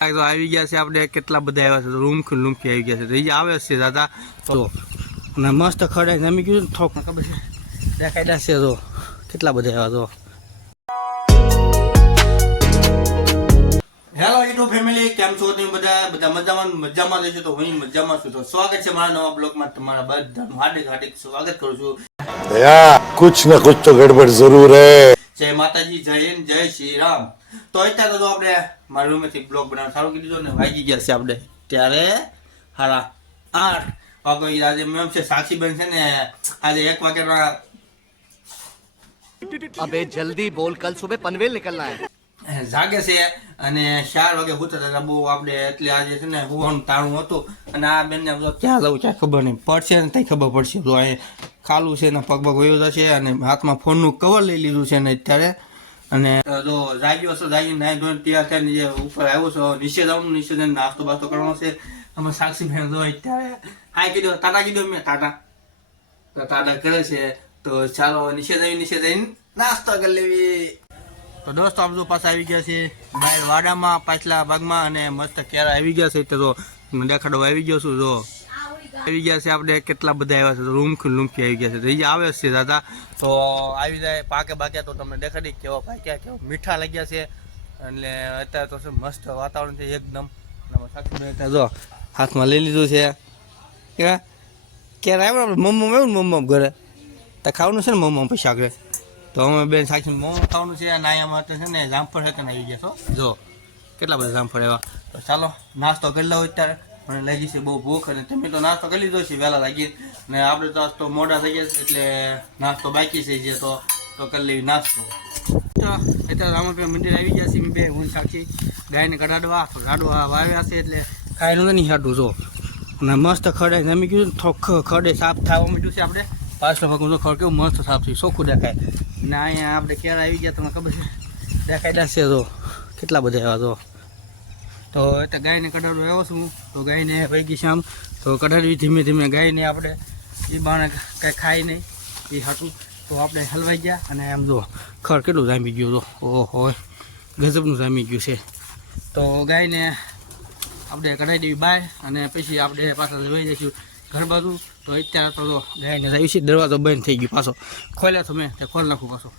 તો આવી ગયા છે આપણે કેટલા બધા આવ્યા છે. રૂમખી લૂમખી આવી ગયા છે. એ આવે છે દાદા. તો અને મસ્ત ખડાઈ નમી ગયું ને થોક ખબર છે દેખાયેલા છે તો કેટલા બધા આવ્યા તો. હેલો યુટ્યુબ ફેમિલી કેમ છો? તમે બધા? બધા મજામાં? મજામાં જશો તો હું મજામાં છું. તો સ્વાગત છે મારા નવા બ્લોગમાં. તમારા બધા હાર્દિક હાર્દિક સ્વાગત કરું છું. કુછ ના કુછ તો ગડબડ જરૂર હે. જય માતાજી જય હિન્દ જય શ્રી રામ. તો અત્યારે તો આપણે મારા રૂમેથી બ્લોગ બનાવવાનું સારું કીધું ને વાગી ગયા છે આપણે. ત્યારે હારા આઠ વાગે આજે મેમ છે સાક્ષીબેન છે ને આજે એક વાગ્યાના અબે જલ્દી બોલ કલ સુબે પનવેલ નીકળના હે. જાગે છે અને ચાર વાગે ઉતરતા હતા. બહુ આપણે એટલે આજે છે ને હોવાનું તાણું હતું. અને આ બેનને ક્યાં લઉં ક્યાં ખબર નહીં. પડશે ને ત્યાં ખબર પડશે. તો અહીં ખાલું છે ને પગ પગ વયો જશે અને હાથમાં ફોનનું કવર લઈ લીધું છે ને અત્યારે. અને જો જાગ્યો છો જાગી નાઈ ધોઈને તૈયાર થઈને જે ઉપર આવ્યો છો, નીચે જવાનું નીચે જઈને નાસ્તો બાસ્તો કરવાનો છે. અમે સાક્ષી બહેન જો અત્યારે હાય કીધું ટાટા કીધું મેં ટાટા તો ટાટા કરે છે, તો ચાલો નીચે જઈ નીચે જઈને નાસ્તો કરી લેવી. તો દોસ્તો, આપ પાછા આવી ગયા છે વાડામાં પાછલા ભાગમાં, અને મસ્ત કેરા આવી ગયા છે. તો દેખાડો આવી ગયો છું, જો. આવી ગયા છે આપણે કેટલા બધા આવ્યા છે? રૂમખી લૂમખી આવી ગયા છે. તો એ આવે છે દાદા. તો આવી જાય પાકે બાક્યા તો તમને દેખાડી કેવા પાક્યા કેવા મીઠા લાગ્યા છે. એટલે અત્યારે તો શું મસ્ત વાતાવરણ છે એકદમ. અને જો હાથમાં લઈ લીધું છે. કે ક્યારે આવ્યો આપણે? મમ્મમ આવ્યું ને મમ્મમ ઘરે? તો ખાવાનું છે ને મમ્મમ પૈસા આગળ? તો અમે બેન સાક્ષી મોમો ખાવાનું છે અને અહીંયા તો છે ને જામફળ છે આવી ગયા છો જો, કેટલા બધા જામફળ એવા તો ચાલો, નાસ્તો કરી લો અત્યારે. મને લાગી છે બહુ ભૂખ અને તમે તો નાસ્તો કરી લીધો છે વહેલા લાગી. ને આપણે તો આજ તો મોડા થઈ ગયા છે એટલે નાસ્તો બાકી છે જે તો તો કરી લેવી નાસ્તો. અત્યારે રામાપીર મંદિર આવી ગયા છે બે હું સાક્ષી. ગાયને કઢાડવા તો રાડવા વાવ્યા છે એટલે ખાયનું નહીં હાડું, જો. અને મસ્ત ખડે નમી ગયું થોક ખડે સાફ થવા માંડ્યું છે આપણે. પાછળ ભાગનું ખડ કેવું મસ્ત સાફ થયું ચોખ્ખું દેખાય. ને અહીંયા આપણે ક્યારે આવી ગયા તમને ખબર છે? દેખાડ્યા છે તો કેટલા બધા એવા તો તો એટલે ગાયને કઢાડો આવ્યો છું. તો ગાયને વૈગી આમ તો કઢાડવી ધીમે ધીમે ગાયને આપણે એ બાણે કાંઈ ખાય નહીં. એ હતું તો આપણે હલવાઈ ગયા અને આમ જો ખર કેટલું જામી ગયું તો ઓહો, ગજબનું જામી ગયું છે. તો ગાયને આપણે કઢાઈ દેવી બાય અને પછી આપણે પાછા લઈ જઈશું ઘર બાજુ. તો અત્યારે તો ગાયને જાય છે, દરવાજો બંધ થઈ ગયો પાછો. ખોલ્યા તો મેં, તે ખોલ નાખું પાછો.